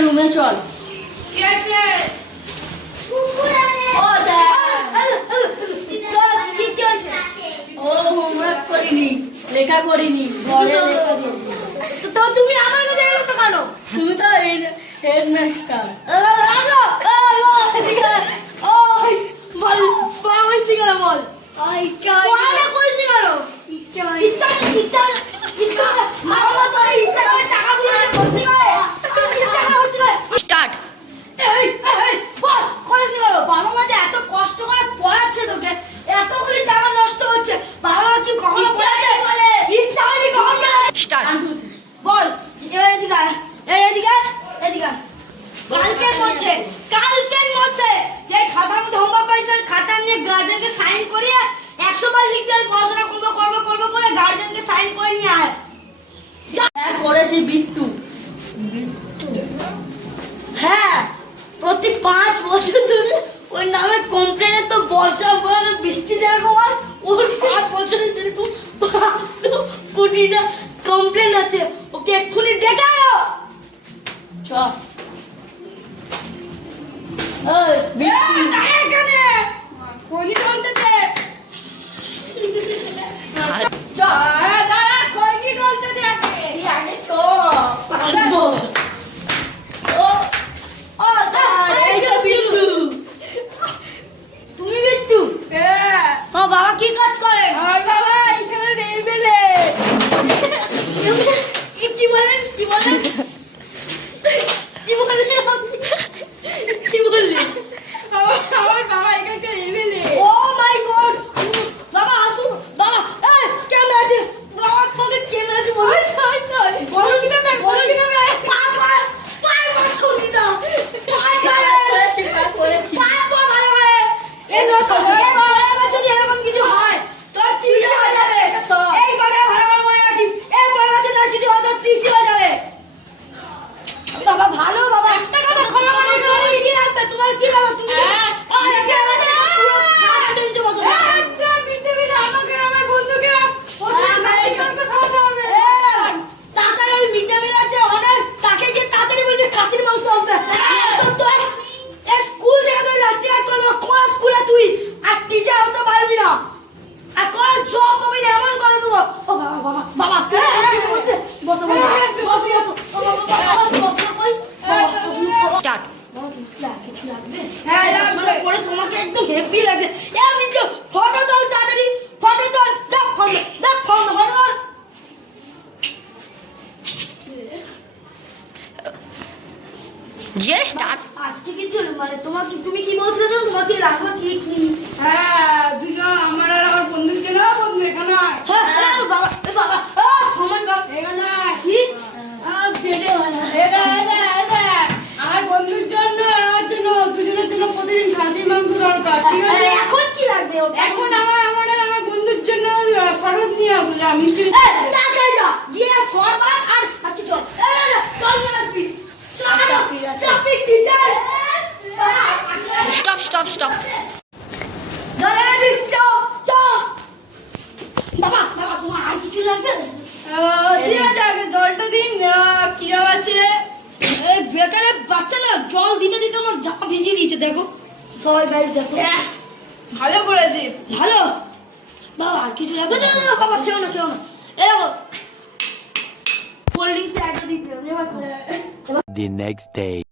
রুমে চল কে আছে ও দেখ ও হোমওয়ার্ক করিনি লেখা করিনি তো তুমি আমার কাছে এলো তো কেন? তুমি তো হেডমাস্টার। বল ইচ্ছা ইচ্ছা ইচ্ছা আমার তো ইচ্ছা করে টাকা বুঝে ভর্তি করে ইচ্ছা করে ভর্তি করে স্টার্ট এই এই বল করিস কেন বাবা মা যে এত কষ্ট করে পড়াচ্ছে তোকে এতগুলি টাকা নষ্ট হচ্ছে বাবা মা কি কখনো বলেছে ইচ্ছা হয়নি কখনো স্টার্ট বল এদিকে আয়, এই এদিকে আয়, এদিকে আয়। কালকের মধ্যে কালকের মধ্যে যে খাতার মধ্যে হোমওয়ার্ক করেছে খাতা নিয়ে গার্জেনকে সাইন করিয়ে একশো বার লিখতে হবে পড়াশোনা করব করব করব করে গার্জেনকে সাইন করে নিয়ে আয়। হ্যাঁ করেছি বিট্টু। হ্যাঁ প্রতি পাঁচ বছর ধরে ওই নামে তো বর্ষা পড়ানো বৃষ্টি ওর পাঁচ বছরে সেরকম পাঁচশো কোটিটা কমপ্লেন আছে ওকে এক্ষুনি ডেকে আনো। চ। ওই যে স্টার্ট আজকে কিছু মানে তোমাকে তুমি কি বলছিলে জানো? তোমাকে লাগবে কি কি? হ্যাঁ দুজন আমার আর আমার বন্ধুর জন্য বন্ধু এখানে। হ্যাঁ হ্যাঁ বাবা বাবা সময় বাবা এখানে কি? আর হয়। আমার বন্ধুর জন্য আমার জন্য দুজনের জন্য প্রতিদিন খাসির মাংস দরকার ঠিক আছে? এখন কি লাগবে এখন আমার আমার আর আমার বন্ধুর জন্য শরবত নিয়ে মিষ্টি যা গিয়ে আর আর কি চল এ চল নিয়ে আসবি চল আচ্ছা, ঠিক আছে। চাপি টিচার স্টপ স্টপ বাবা বাবা তোমার আর কিছু লাগবে? ঠিক আছে আগে জলটা দিন কিরম আছে? এই বেকারে বাচ্চা না জল দিতে দিতে আমার জামা ভিজিয়ে দিয়েছে দেখো। সবাই গাইস দেখো। ভালো করেছে। ভালো? বাবা আর কিছু লাগবে? না, বাবা খেও না খেও না। এই দেখো the next day.